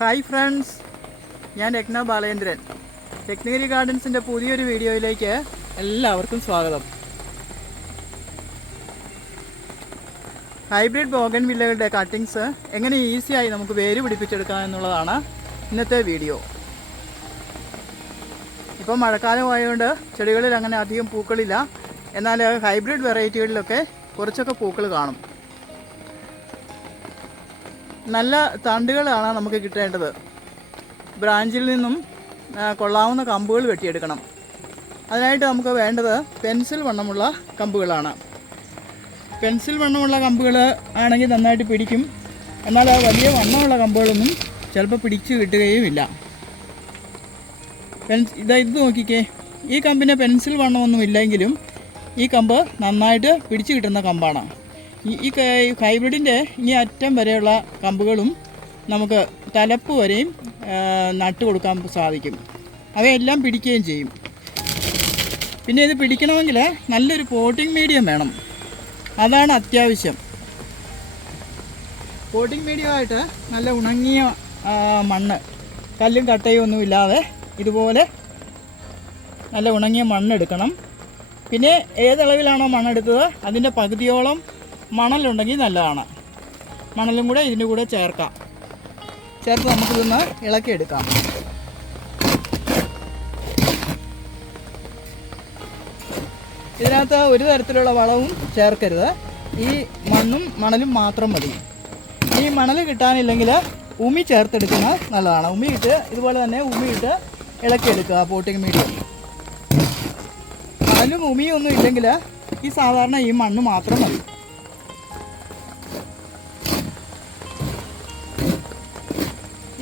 Hi friends ഞാൻ രത്ന Balendran. Technically ഗാർഡൻസിന്റെ പുതിയൊരു വീഡിയോയിലേക്ക് എല്ലാവർക്കും സ്വാഗതം. ഹൈബ്രിഡ് ബോഗൻ വില്ലകളുടെ കട്ടിങ്സ് എങ്ങനെ ഈസിയായി നമുക്ക് വേര് പിടിപ്പിച്ചെടുക്കാം എന്നുള്ളതാണ് ഇന്നത്തെ വീഡിയോ. ഇപ്പം മഴക്കാലമായതുകൊണ്ട് ചെടികളിൽ അങ്ങനെ അധികം പൂക്കളില്ല. എന്നാൽ ഹൈബ്രിഡ് വെറൈറ്റികളിലൊക്കെ കുറച്ചൊക്കെ പൂക്കൾ കാണും. നല്ല തണ്ടുകളാണ് നമുക്ക് കിട്ടേണ്ടത്. ബ്രാഞ്ചിൽ നിന്നും കൊള്ളാവുന്ന കമ്പുകൾ വെട്ടിയെടുക്കണം. അതിനായിട്ട് നമുക്ക് വേണ്ടത് പെൻസിൽ വണ്ണമുള്ള കമ്പുകളാണ്. പെൻസിൽ വണ്ണമുള്ള കമ്പുകൾ ആണെങ്കിൽ നന്നായിട്ട് പിടിക്കും. എന്നാൽ ആ വലിയ വണ്ണമുള്ള കമ്പുകളൊന്നും ചിലപ്പോൾ പിടിച്ച് കിട്ടുകയുമില്ല. പെൻസ് ഇതാ ഇത് നോക്കിക്കേ. ഈ കമ്പിന് പെൻസിൽ വണ്ണമൊന്നും ഇല്ലെങ്കിലും ഈ കമ്പ് നന്നായിട്ട് പിടിച്ചു കിട്ടുന്ന കമ്പാണ്. ഈ ഹൈബ്രിഡിന്റെ ഇനി അറ്റം വരെയുള്ള കമ്പുകളും നമുക്ക് തലപ്പ് വരെയും നട്ട് കൊടുക്കാൻ സാധിക്കും. അവയെല്ലാം പിടിക്കുകയും ചെയ്യും. പിന്നെ ഇത് പിടിക്കണമെങ്കിൽ നല്ലൊരു പോട്ടിംഗ് മീഡിയം വേണം. അതാണ് അത്യാവശ്യം. പോട്ടിംഗ് മീഡിയമായിട്ട് നല്ല ഉണങ്ങിയ മണ്ണ് കല്ലും കട്ടയും ഒന്നും ഇല്ലാതെ ഇതുപോലെ നല്ല ഉണങ്ങിയ മണ്ണെടുക്കണം. പിന്നെ ഏതളവിലാണോ മണ്ണെടുത്തത്? അതിന്റെ പകുതിയോളം മണലുണ്ടെങ്കിൽ നല്ലതാണ്. മണലും കൂടെ ഇതിന്റെ കൂടെ ചേർക്കാം. ചേർത്ത് നമുക്കിതൊന്ന് ഇളക്കിയെടുക്കാം. ഇതിനകത്ത് ഒരു തരത്തിലുള്ള വളവും ചേർക്കരുത്. ഈ മണ്ണും മണലും മാത്രം മതി. ഈ മണൽ കിട്ടാനില്ലെങ്കിൽ ഉമി ചേർത്തെടുക്കുന്നത് നല്ലതാണ്. ഉമി ഇട്ട് ഇതുപോലെ തന്നെ ഉമി ഇട്ട് ഇളക്കിയെടുക്കുക പോട്ടിംഗ് മീഡിയം മണലും ഉമിയും ഒന്നും ഇല്ലെങ്കിൽ ഈ സാധാരണ ഈ മണ്ണ് മാത്രം മതി.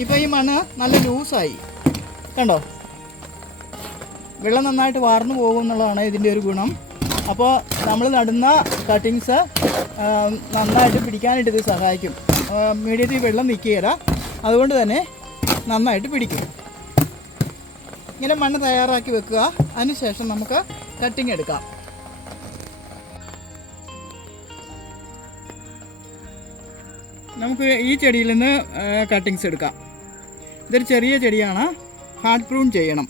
ഇപ്പോൾ ഈ മണ്ണ് നല്ല ലൂസായി. കണ്ടോ? വെള്ളം നന്നായിട്ട് വാർന്നു പോകും എന്നുള്ളതാണ് ഇതിന്റെ ഒരു ഗുണം. അപ്പോൾ നമ്മൾ നടുന്ന കട്ടിങ്സ് നന്നായിട്ട് പിടിക്കാനായിട്ട് ഇത് സഹായിക്കും. മീഡിയത്തിൽ വെള്ളം നിൽക്കുകയില്ല. അതുകൊണ്ട് തന്നെ നന്നായിട്ട് പിടിക്കും. ഇങ്ങനെ മണ്ണ് തയ്യാറാക്കി വെക്കുക. അതിനുശേഷം നമുക്ക് കട്ടിങ് എടുക്കാം. നമുക്ക് ഈ ചെടിയിൽ നിന്ന് കട്ടിങ്സ് എടുക്കാം. ഇതൊരു ചെറിയ ചെടിയാണ്. ഹാർഡ് പ്രൂൺ ചെയ്യണം.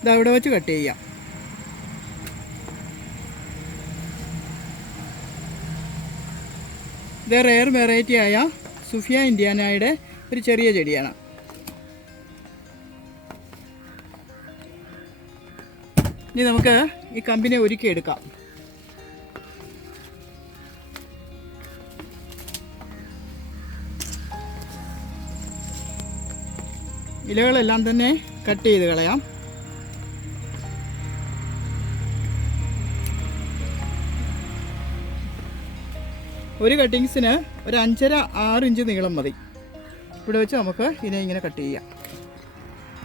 ഇത് അവിടെ വെച്ച് കട്ട് ചെയ്യാം. ഇത് റെയർ വെറൈറ്റി ആയ സുഫിയ ഇന്ത്യാനയുടെ ഒരു ചെറിയ ചെടിയാണ്. ഇനി നമുക്ക് ഈ കമ്പിനെ ഒരുക്കി ഇലകളെല്ലാം തന്നെ കട്ട് ചെയ്ത് കളയാം. ഒരു കട്ടിങ്സിന് ഒരു അഞ്ചര ആറ് ഇഞ്ച് നീളം മതി. ഇവിടെ വെച്ച് നമുക്ക് ഇതിനെ ഇങ്ങനെ കട്ട് ചെയ്യാം.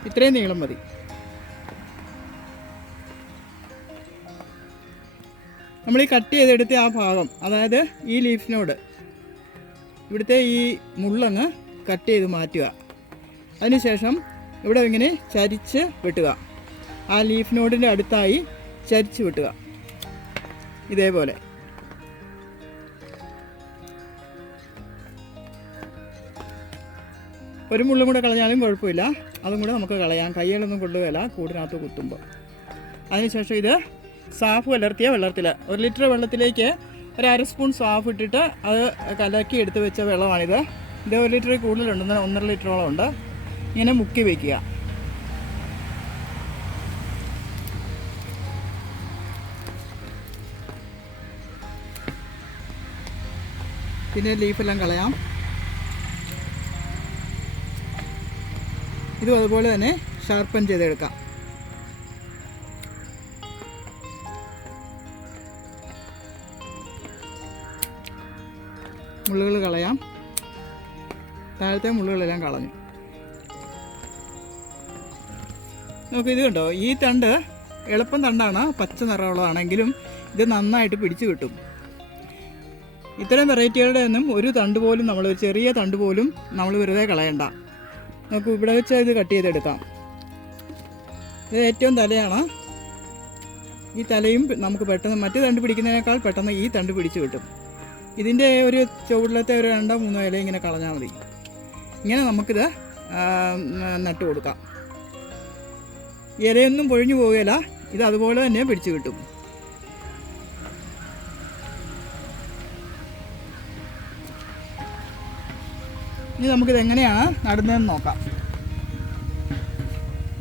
ഇത്രയും നീളം മതി. നമ്മൾ ഈ കട്ട് ചെയ്തെടുത്ത ആ ഭാഗം അതായത് ഈ ലീഫിനോട് ഇവിടുത്തെ ഈ മുള്ളങ്ങ് കട്ട് ചെയ്ത് മാറ്റുക. അതിനുശേഷം ഇവിടെ ഇങ്ങനെ ചരിച്ച് വെട്ടുക. ആ ലീഫ് നോഡിന്റെ അടുത്തായി ചരിച്ച് വെട്ടുക. ഇതേപോലെ. ഒരു മുള്ളും കൂടെ കളഞ്ഞാലും കുഴപ്പമില്ല. അതും കൂടെ നമുക്ക് കളയാം. കൈകളൊന്നും കൊണ്ടുപോയില്ല. കൂടിനകത്ത് കുത്തുമ്പോൾ. അതിനുശേഷം ഇത് സാഫ് കലർത്തിയ വെള്ളത്തിൽ ഒരു ലിറ്റർ വെള്ളത്തിലേക്ക് ഒരു അര സ്പൂൺ സാഫ് ഇട്ടിട്ട് അത് കലക്കി എടുത്ത് വെച്ച വെള്ളമാണിത്. ഇത് ഒരു ലിറ്ററിൽ കൂടുതലുണ്ട്. ഒന്നര ലിറ്ററോളം ഉണ്ട്. ഇങ്ങനെ മുക്കി വയ്ക്കുക പിന്നെ ലീഫെല്ലാം കളയാം. ഇതും അതുപോലെ തന്നെ ഷാർപ്പൻ ചെയ്തെടുക്കാം. മുള്ളുകൾ കളയാം. താഴത്തെ മുള്ളുകളെല്ലാം കളഞ്ഞു. നമുക്ക് ഇത് കണ്ടോ? ഈ തണ്ട് എളുപ്പം തണ്ടാണ് പച്ച നിറമുള്ളതാണെങ്കിലും ഇത് നന്നായിട്ട് പിടിച്ചു കിട്ടും. ഇത്തരം വെറൈറ്റികളുടെ ഒന്നും ഒരു തണ്ട് പോലും നമ്മൾ ഒരു ചെറിയ തണ്ട് പോലും നമ്മൾ വെറുതെ കളയണ്ട. നമുക്ക് ഇവിടെ വെച്ച് ഇത് കട്ട് ചെയ്തെടുക്കാം. ഇത് ഏറ്റവും തലയാണ്. ഈ തലയും നമുക്ക് പെട്ടെന്ന് മറ്റു തണ്ട് പിടിക്കുന്നതിനേക്കാൾ പെട്ടെന്ന് ഈ തണ്ട് പിടിച്ചു കിട്ടും. ഇതിന്റെ ഒരു ചുവടിലത്തെ ഒരു രണ്ടോ മൂന്നോ ഇല ഇങ്ങനെ കളഞ്ഞാൽ മതി. ഇങ്ങനെ നമുക്കിത് നട്ടു കൊടുക്കാം. ഇലയൊന്നും പൊഴിഞ്ഞു പോവുകയില്ല ഇത് അതുപോലെ തന്നെ പിടിച്ചു കിട്ടും. ഇനി നമുക്കിത് എങ്ങനെയാണ് നടുന്നതെന്ന് നോക്കാം.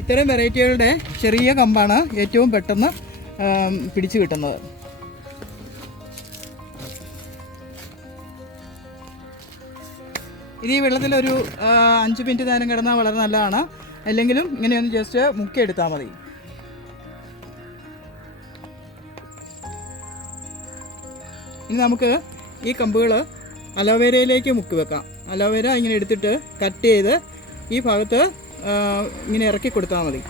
ഇത്തരം വെറൈറ്റികളുടെ ചെറിയ കമ്പാണ് ഏറ്റവും പെട്ടെന്ന് പിടിച്ചു കിട്ടുന്നത്. ഇത് ഈ വെള്ളത്തിലൊരു ഒരു അഞ്ച് മിനിറ്റ് നേരം കിടന്നാൽ വളരെ നല്ലതാണ്. അല്ലെങ്കിലും ഇങ്ങനെയൊന്ന് ജസ്റ്റ് മുക്കിയെടുത്താൽ മതി. ഇനി നമുക്ക് ഈ കമ്പുകൾ അലോവേരയിലേക്ക് മുക്കി വെക്കാം. അലോവേര ഇങ്ങനെ എടുത്തിട്ട് കട്ട് ചെയ്ത് ഈ ഭാഗത്ത് ഇങ്ങനെ ഇറക്കി കൊടുത്താൽ മതി.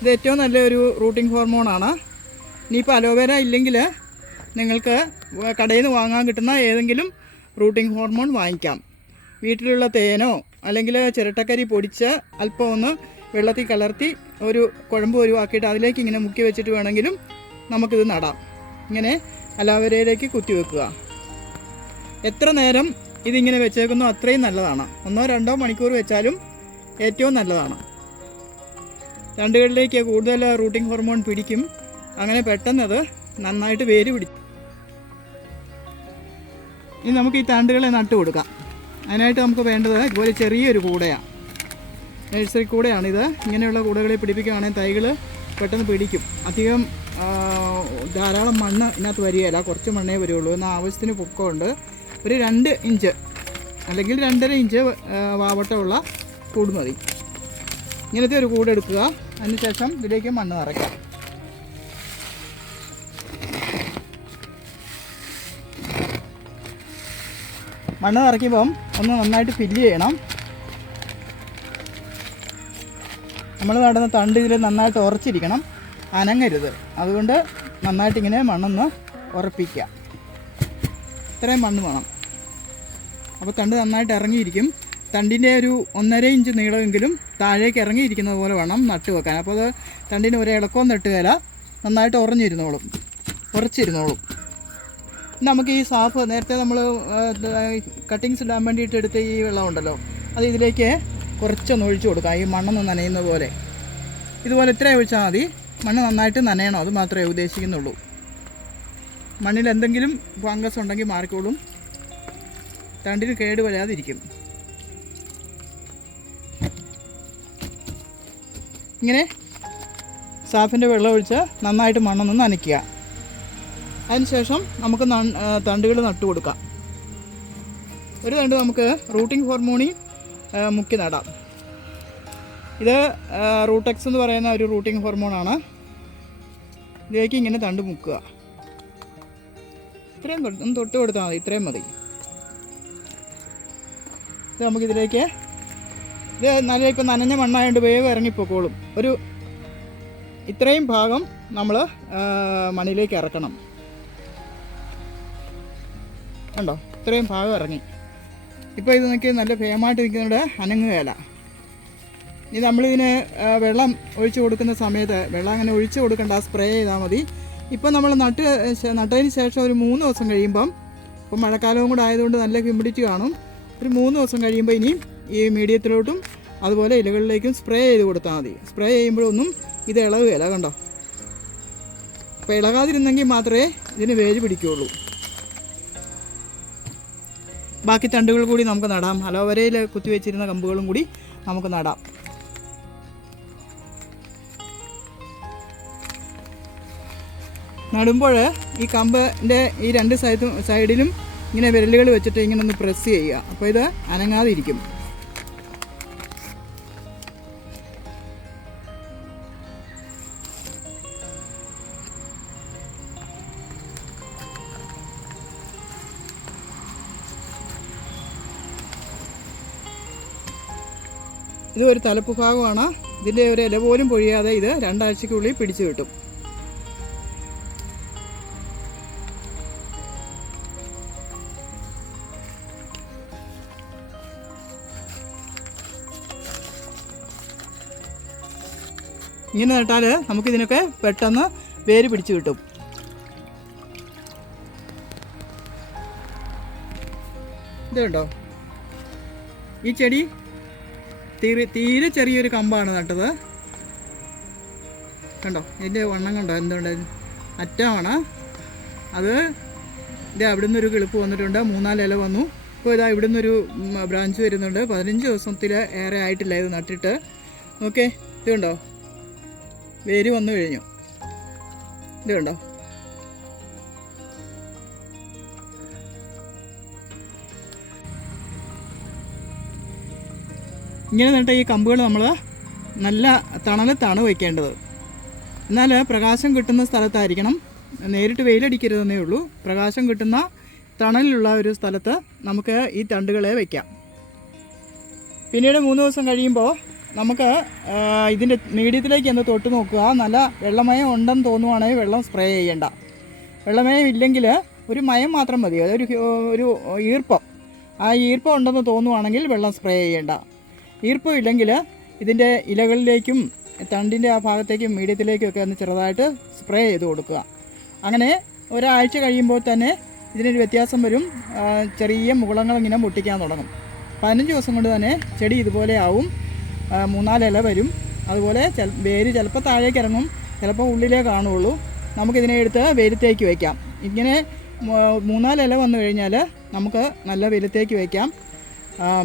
ഇത് ഏറ്റവും നല്ലൊരു റൂട്ടിംഗ് ഹോർമോണാണ് ഇനിയിപ്പോൾ അലോവേര ഇല്ലെങ്കിൽ നിങ്ങൾക്ക് കടയിൽ നിന്ന് വാങ്ങാൻ കിട്ടുന്ന ഏതെങ്കിലും റൂട്ടിംഗ് ഹോർമോൺ വാങ്ങിക്കാം. വീട്ടിലുള്ള തേനോ അല്ലെങ്കിൽ ചിരട്ടക്കരി പൊടിച്ച് അല്പം ഒന്ന് വെള്ളത്തിൽ കലർത്തി ഒരു കുഴമ്പ് ഒഴിവാക്കിയിട്ട് അതിലേക്ക് ഇങ്ങനെ മുക്കി വെച്ചിട്ട് വേണമെങ്കിലും നമുക്കിത് നടാം. ഇങ്ങനെ അലാവരയിലേക്ക് കുത്തി വെക്കുക. എത്ര നേരം ഇതിങ്ങനെ വെച്ചേക്കുന്നോ അത്രയും നല്ലതാണ്. ഒന്നോ രണ്ടോ മണിക്കൂർ വെച്ചാലും ഏറ്റവും നല്ലതാണ്. രണ്ടുകളിലേക്ക് കൂടുതൽ റൂട്ടിംഗ് ഹോർമോൺ പിടിക്കും. അങ്ങനെ പെട്ടെന്നത് നന്നായിട്ട് വേര് പിടിക്കും. ഇനി നമുക്ക് ഈ തണ്ടുകളെ നട്ടു കൊടുക്കാം അതിനായിട്ട് നമുക്ക് വേണ്ടത് ഇതുപോലെ ചെറിയൊരു കൂടയാണ് നഴ്സറി കൂടെയാണിത്. ഇങ്ങനെയുള്ള കൂടകളിൽ പിടിപ്പിക്കുകയാണെങ്കിൽ തൈകൾ പെട്ടെന്ന് പിടിക്കും. അധികം ധാരാളം മണ്ണ് ഇതിനകത്ത് വരികയില്ല. കുറച്ച് മണ്ണേ വരുള്ളൂ. എന്നാൽ ആവശ്യത്തിന് പൊക്കമുണ്ട്. ഒരു രണ്ട് ഇഞ്ച് അല്ലെങ്കിൽ രണ്ടര ഇഞ്ച് വാവട്ടമുള്ള കൂട് മതി. ഇങ്ങനത്തെ ഒരു കൂടെടുക്കുക അതിനുശേഷം ഇതിലേക്ക് മണ്ണ് നിറയ്ക്കാം. മണ്ണ് നിറയ്ക്കുമ്പം ഒന്ന് നന്നായിട്ട് ഫില്ല് ചെയ്യണം. നമ്മൾ നടുന്ന തണ്ട് ഇതിൽ നന്നായിട്ട് ഉറച്ചിരിക്കണം. അനങ്ങരുത്. അതുകൊണ്ട് നന്നായിട്ട് ഇങ്ങനെ മണ്ണൊന്ന് ഉറപ്പിക്കുക. ഇത്രയും മണ്ണ് വേണം. അപ്പോൾ തണ്ട് നന്നായിട്ട് ഇറങ്ങിയിരിക്കും. തണ്ടിന്റെ ഒരു ഒന്നര ഇഞ്ച് നീളമെങ്കിലും താഴേക്ക് ഇറങ്ങിയിരിക്കുന്നത് പോലെ വേണം നട്ട് വെക്കാൻ. അപ്പോൾ അത് തണ്ടിന് ഒരു ഇളക്കവും തട്ടുകയില്ല നന്നായിട്ട് ഉറഞ്ഞിരുന്നോളും. ഉറച്ചിരുന്നോളും. നമുക്ക് ഈ സാഫ് നേരത്തെ നമ്മൾ കട്ടിങ്സ് ഇടാൻ വേണ്ടിയിട്ട് എടുത്ത ഈ വെള്ളമുണ്ടല്ലോ അത് ഇതിലേക്ക് കുറച്ചൊന്ന് ഒഴിച്ചു കൊടുക്കാം. ഈ മണ്ണൊന്ന് നനയുന്ന പോലെ. ഇതുപോലെ ഇത്രയും ഒഴിച്ചാൽ മതി. മണ്ണ് നന്നായിട്ട് നനയണം. അത് മാത്രമേ ഉദ്ദേശിക്കുന്നുള്ളൂ. മണ്ണിൽ എന്തെങ്കിലും ഫംഗസ് ഉണ്ടെങ്കിൽ മാറിക്കോളും. തണ്ടിന് കേട് വരാതിരിക്കും. ഇങ്ങനെ സാഫിന്റെ വെള്ളം ഒഴിച്ച് നന്നായിട്ട് മണ്ണൊന്ന് നനയ്ക്കുക. അതിനുശേഷം നമുക്ക് തണ്ടുകൾ നട്ടു കൊടുക്കാം. ഒരു തണ്ട് നമുക്ക് റൂട്ടിംഗ് ഹോർമോണി മുക്കി നടാം. ഇത് റൂട്ടെക്സ് എന്ന് പറയുന്ന ഒരു റൂട്ടിംഗ് ഹോർമോണാണ്. ഇതിലേക്ക് ഇങ്ങനെ തണ്ട് മുക്കുക. ഇത്രയും ഒന്ന് തൊട്ട് കൊടുത്താൽ മതി ഇത്രയും മതി. ഇത് നമുക്കിതിലേക്ക് ഇത് നല്ല ഇപ്പം നനഞ്ഞ മണ്ണായതുകൊണ്ട് വേഗം ഇറങ്ങിപ്പോക്കോളും. ഒരു ഇത്രയും ഭാഗം നമ്മൾ മണ്ണിലേക്ക് ഇറക്കണം. കണ്ടോ? ഇത്രയും ഭാഗം ഇറങ്ങി. ഇപ്പോൾ ഇത് നോക്കി നല്ല ഫേമായിട്ട് നിൽക്കുന്നുണ്ട് വേല ഇനി നമ്മളിതിന് വെള്ളം ഒഴിച്ചു കൊടുക്കുന്ന സമയത്ത് വെള്ളം അങ്ങനെ ഒഴിച്ചു കൊടുക്കേണ്ട സ്പ്രേ ചെയ്താൽ മതി. ഇപ്പം നമ്മൾ നട്ട് നട്ടതിന് ശേഷം ഒരു മൂന്ന് ദിവസം കഴിയുമ്പം ഇപ്പം മഴക്കാലവും കൂടെ ആയതുകൊണ്ട് നല്ല ഹ്യൂമിഡിറ്റി കാണും. ഒരു മൂന്ന് ദിവസം കഴിയുമ്പോൾ ഇനി ഈ മീഡിയത്തിലോട്ടും അതുപോലെ ഇലകളിലേക്കും സ്പ്രേ ചെയ്ത് കൊടുത്താൽ മതി. സ്പ്രേ ചെയ്യുമ്പോഴൊന്നും ഇത് ഇളകുകയില്ല കണ്ടോ? അപ്പോൾ ഇളകാതിരുന്നെങ്കിൽ മാത്രമേ ഇതിന് വേര് പിടിക്കുകയുള്ളൂ. ബാക്കി തണ്ടുകൾ കൂടി നമുക്ക് നടാം. അലോവരയിൽ കുത്തിവെച്ചിരുന്ന കമ്പുകളും കൂടി നമുക്ക് നടാം. നടുമ്പോൾ ഈ കമ്പിന്റെ ഈ രണ്ട് സൈഡും സൈഡിലും ഇങ്ങനെ വിരലുകൾ വെച്ചിട്ട് ഇങ്ങനെ ഒന്ന് പ്രസ് ചെയ്യുക. അപ്പോൾ ഇത് അനങ്ങാതിരിക്കും. ഇത് ഒരു തലപ്പ് ഭാഗമാണ് ഇതിന്റെ ഒരു ഇല പോലും പൊഴിയാതെ ഇത് രണ്ടാഴ്ചക്കുള്ളിൽ പിടിച്ചു കിട്ടും. ഇങ്ങനെ നട്ടാൽ നമുക്കിതിനൊക്കെ പെട്ടെന്ന് വേര് പിടിച്ചു കിട്ടും. ഇതുണ്ടോ ഈ ചെടി തീരെ തീരെ ചെറിയൊരു കമ്പാണ് നട്ടത്. കണ്ടോ? ഇതിന്റെ വണ്ണം കണ്ടോ? എന്തുണ്ട്? അറ്റമാണ്. അത് ഇതേ അവിടെ നിന്നൊരു കിളിപ്പ് വന്നിട്ടുണ്ട്. മൂന്നാൽ ഇല വന്നു. ഇപ്പോൾ ഇതാ ഇവിടെ നിന്നൊരു ബ്രാഞ്ച് വരുന്നുണ്ട്. പതിനഞ്ച് ദിവസത്തിൽ ഏറെ ആയിട്ടില്ല ഇത് നട്ടിട്ട്. ഓക്കെ ഇതുണ്ടോ വേര് വന്നു കഴിഞ്ഞു. ഇത് ഇങ്ങനെ നട്ട ഈ കമ്പുകൾ നമ്മൾ നല്ല തണലത്താണ് വയ്ക്കേണ്ടത്. എന്നാൽ പ്രകാശം കിട്ടുന്ന സ്ഥലത്തായിരിക്കണം. നേരിട്ട് വെയിലടിക്കരുതെന്നേ ഉള്ളൂ. പ്രകാശം കിട്ടുന്ന തണലിലുള്ള ഒരു സ്ഥലത്ത് നമുക്ക് ഈ തണ്ടുകളെ വയ്ക്കാം പിന്നീട് മൂന്ന് ദിവസം കഴിയുമ്പോൾ നമുക്ക് ഇതിന്റെ മീഡിയത്തിലേക്ക് ഒന്ന് തൊട്ട് നോക്കുക. നല്ല വെള്ളമയം ഉണ്ടെന്ന് തോന്നുവാണെങ്കിൽ വെള്ളം സ്പ്രേ ചെയ്യേണ്ട. വെള്ളമയം ഇല്ലെങ്കിൽ ഒരു മയം മാത്രം മതി. അതൊരു ഒരു ഈർപ്പം. ആ ഈർപ്പം ഉണ്ടെന്ന് തോന്നുവാണെങ്കിൽ വെള്ളം സ്പ്രേ ചെയ്യണ്ട. ഈർപ്പം ഇല്ലെങ്കിൽ ഇതിന്റെ ഇലകളിലേക്കും തണ്ടിന്റെ ആ ഭാഗത്തേക്കും മീഡിയത്തിലേക്കും ഒക്കെ ഒന്ന് ചെറുതായിട്ട് സ്പ്രേ ചെയ്ത് കൊടുക്കുക. അങ്ങനെ ഒരാഴ്ച കഴിയുമ്പോൾ തന്നെ ഇതിനൊരു വ്യത്യാസം വരും. ചെറിയ മുകുളങ്ങൾ ഇങ്ങനെ മുട്ടിക്കാൻ തുടങ്ങും. പതിനഞ്ച് ദിവസം കൊണ്ട് തന്നെ ചെടി ഇതുപോലെ ആവും. മൂന്നാൽ ഇല വരും. അതുപോലെ ചില വേര് ചിലപ്പോൾ താഴേക്ക് ഇറങ്ങും. ചിലപ്പോൾ ഉള്ളിലേ കാണുള്ളൂ നമുക്കിതിനെ എടുത്ത് വെയിലത്തേക്ക് വയ്ക്കാം ഇങ്ങനെ മൂന്നാൽ ഇല വന്നു കഴിഞ്ഞാൽ നമുക്ക് നല്ല വെയിലത്തേക്ക് വയ്ക്കാം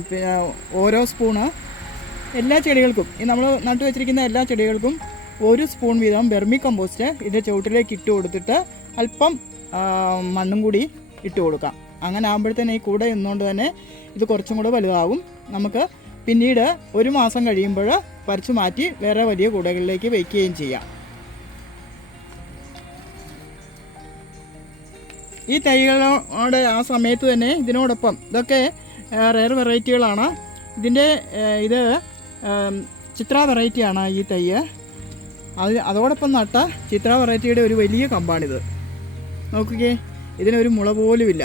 പിന്നെ ഓരോ സ്പൂണ് എല്ലാ ചെടികൾക്കും. ഈ നമ്മൾ നട്ടു വെച്ചിരിക്കുന്ന എല്ലാ ചെടികൾക്കും ഒരു സ്പൂൺ വീതം ബെർമി കമ്പോസ്റ്റ് ഇതിന്റെ ചുവട്ടിലേക്ക് ഇട്ട് കൊടുത്തിട്ട് അല്പം മണ്ണും കൂടി ഇട്ട് കൊടുക്കാം. അങ്ങനെ ആകുമ്പോഴത്തേന് ഈ കൂടെ നിന്നുകൊണ്ട് തന്നെ ഇത് കുറച്ചും കൂടെ വലുതാവും. നമുക്ക് പിന്നീട് ഒരു മാസം കഴിയുമ്പോൾ പറിച്ചു മാറ്റി വേറെ വലിയ കൂടകളിലേക്ക് വയ്ക്കുകയും ചെയ്യാം. ഈ തൈകളോട് ആ സമയത്ത് തന്നെ ഇതിനോടൊപ്പം ഇതൊക്കെ റെയർ വെറൈറ്റികളാണ് ഇതിന്റെ ഇത് ചിത്ര വെറൈറ്റിയാണ് ഈ തൈ അത് അതോടൊപ്പം നട്ട ചിത്ര വെറൈറ്റിയുടെ ഒരു വലിയ കമ്പാണിത്. നോക്കുകേ ഇതിനൊരു മുള പോലുമില്ല.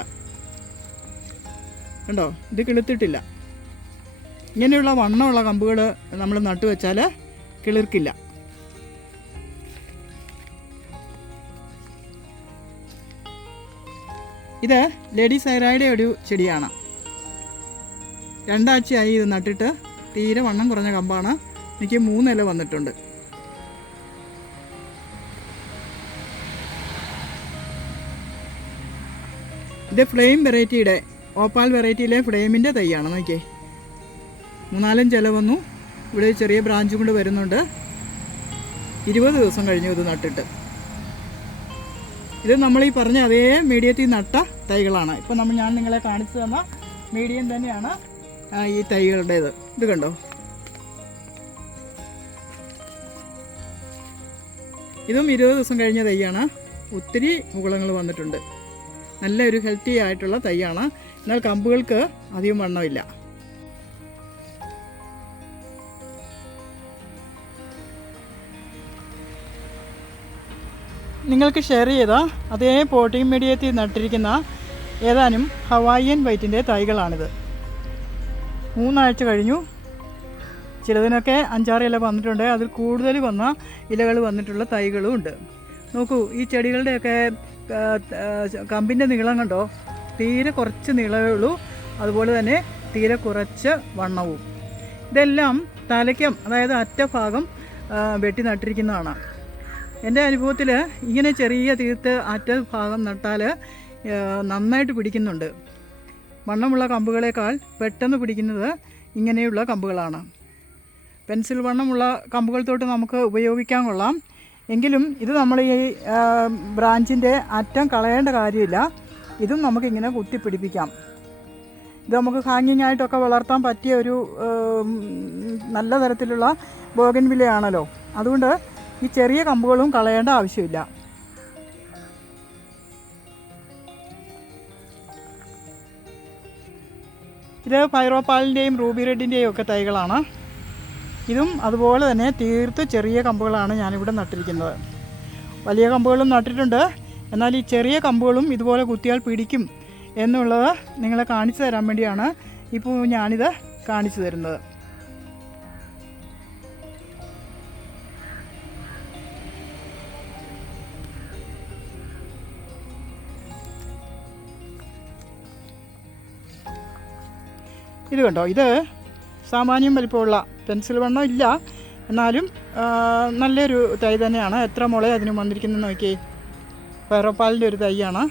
കണ്ടോ? ഇത് കിളുത്തിട്ടില്ല. ഇങ്ങനെയുള്ള വണ്ണമുള്ള കമ്പുകൾ നമ്മൾ നട്ടു വെച്ചാൽ കിളിർക്കില്ല. ഇത് ലേഡീസ് സൈറായുടെ ഒരു ചെടിയാണ്. രണ്ടാഴ്ചയായി ഇത് നട്ടിട്ട് തീരെ വണ്ണം കുറഞ്ഞ കമ്പാണ്. എനിക്ക് മൂന്നില വന്നിട്ടുണ്ട്. ഇത് ഫ്ലെയിം വെറൈറ്റിയുടെ ഓപ്പാൽ വെറൈറ്റിയിലെ ഫ്ലെയിമിന്റെ തൈയാണ് നോക്കിയേ. മൂന്നാലഞ്ച് ഇല വന്നു. ഇവിടെ ചെറിയ ബ്രാഞ്ചും കൊണ്ട് വരുന്നുണ്ട്. ഇരുപത് ദിവസം കഴിഞ്ഞു ഇത് നട്ടിട്ട്. ഇത് നമ്മൾ ഈ പറഞ്ഞ അതേ മീഡിയത്തിൽ നട്ട തൈകളാണ്. ഇപ്പം നമ്മൾ ഞാൻ നിങ്ങളെ കാണിച്ചു തന്ന മീഡിയം തന്നെയാണ്. ഈ തൈകളുടേത്. ഇത് കണ്ടോ? ഇതും ഇരുപത് ദിവസം കഴിഞ്ഞ തൈയാണ്. ഒത്തിരി മുകുളങ്ങൾ വന്നിട്ടുണ്ട്. നല്ല ഒരു ഹെൽത്തി ആയിട്ടുള്ള തൈയാണ്. എന്നാൽ കമ്പുകൾക്ക് അധികം വണ്ണമില്ല. നിങ്ങൾക്ക് ഷെയർ ചെയ്ത അതേ പോട്ടിംഗ് മീഡിയത്തിൽ നട്ടിരിക്കുന്ന ഏതാനും ഹവായിയൻ വൈറ്റിന്റെ തൈകളാണിത്. മൂന്നാഴ്ച കഴിഞ്ഞു. ചിലതിനൊക്കെ അഞ്ചാറ് ഇല വന്നിട്ടുണ്ട്. അതിൽ കൂടുതൽ വന്ന ഇലകൾ വന്നിട്ടുള്ള തൈകളും ഉണ്ട്. നോക്കൂ ഈ ചെടികളുടെയൊക്കെ കമ്പിന്റെ നീളം കണ്ടോ? തീരെ കുറച്ച് നീളമേ ഉള്ളൂ. അതുപോലെ തന്നെ തീരെ കുറച്ച് വണ്ണവും. ഇതെല്ലാം തലയ്ക്കം അതായത് അറ്റ ഭാഗം വെട്ടി നട്ടിരിക്കുന്നതാണ്. എന്റെ അനുഭവത്തിൽ ഇങ്ങനെ ചെറിയ തീർത്ത് അറ്റ ഭാഗം നട്ടാൽ നന്നായിട്ട് പിടിക്കുന്നുണ്ട്. വണ്ണമുള്ള കമ്പുകളേക്കാൾ പെട്ടെന്ന് പിടിക്കുന്നത് ഇങ്ങനെയുള്ള കമ്പുകളാണ്. പെൻസിൽ വണ്ണമുള്ള കമ്പുകൾ തൊട്ട് നമുക്ക് ഉപയോഗിക്കാൻ കൊള്ളാം. എങ്കിലും ഇത് നമ്മൾ ഈ ബ്രാഞ്ചിന്റെ അറ്റം കളയേണ്ട കാര്യമില്ല. ഇതും നമുക്കിങ്ങനെ കുത്തിപ്പിടിപ്പിക്കാം. ഇത് നമുക്ക് ഹാങ്ങിങ് ആയിട്ടൊക്കെ വളർത്താൻ പറ്റിയ ഒരു നല്ല തരത്തിലുള്ള ബോഗൻ വിലയാണല്ലോ. അതുകൊണ്ട് ഈ ചെറിയ കമ്പുകളും കളയേണ്ട ആവശ്യമില്ല. ഇത് പൈറോപ്പാലിന്റെയും റൂബി റെഡിന്റെയും ഒക്കെ തൈകളാണ്. ഇതും അതുപോലെ തന്നെ തീർത്ത് ചെറിയ കമ്പുകളാണ് ഞാനിവിടെ നട്ടിരിക്കുന്നത്. വലിയ കമ്പുകളും നട്ടിട്ടുണ്ട്. എന്നാൽ ഈ ചെറിയ കമ്പുകളും ഇതുപോലെ കുത്തിയാൽ പിടിക്കും എന്നുള്ളത് നിങ്ങളെ കാണിച്ചു തരാൻ വേണ്ടിയാണ് ഇപ്പോൾ ഞാനിത് കാണിച്ചു തരുന്നത്. ഇത് കണ്ടോ? ഇത് സാമാന്യം വലിപ്പമുള്ള പെൻസിൽ വണ്ണം ഇല്ല. എന്നാലും നല്ലൊരു തൈ തന്നെയാണ്. എത്ര മുള അതിന് വന്നിരിക്കുന്നത് നോക്കി പൈറോപ്പാലിന്റെ ഒരു തൈയാണ്.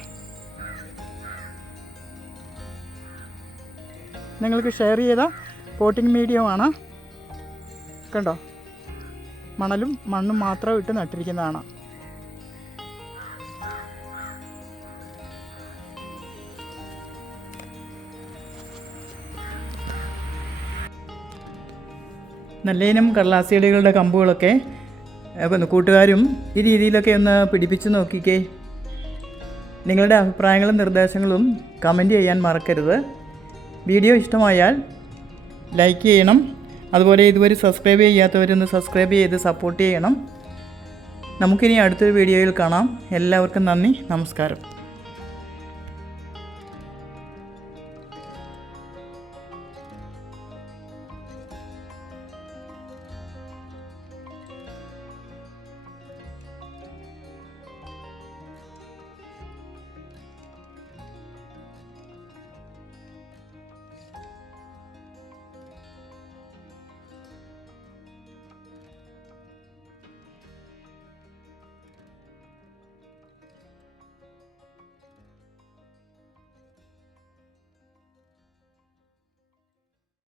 നിങ്ങൾക്ക് ഷെയർ ചെയ്ത പോട്ടിംഗ് മീഡിയമാണ്. കണ്ടോ? മണലും മണ്ണും മാത്രം ഇട്ട് നട്ടിരിക്കുന്നതാണ്. നല്ല ഇനം കടലാസികളികളുടെ കമ്പുകളൊക്കെ കൂട്ടുകാരും ഈ രീതിയിലൊക്കെ ഒന്ന് പിടിപ്പിച്ച് നോക്കിക്കേ. നിങ്ങളുടെ അഭിപ്രായങ്ങളും നിർദ്ദേശങ്ങളും കമന്റ് ചെയ്യാൻ മറക്കരുത്. വീഡിയോ ഇഷ്ടമായാൽ ലൈക്ക് ചെയ്യണം. അതുപോലെ ഇതുവരെ സബ്സ്ക്രൈബ് ചെയ്യാത്തവരൊന്ന് സബ്സ്ക്രൈബ് ചെയ്ത് സപ്പോർട്ട് ചെയ്യണം. നമുക്കിനി അടുത്തൊരു വീഡിയോയിൽ കാണാം. എല്ലാവർക്കും നന്ദി നമസ്കാരം.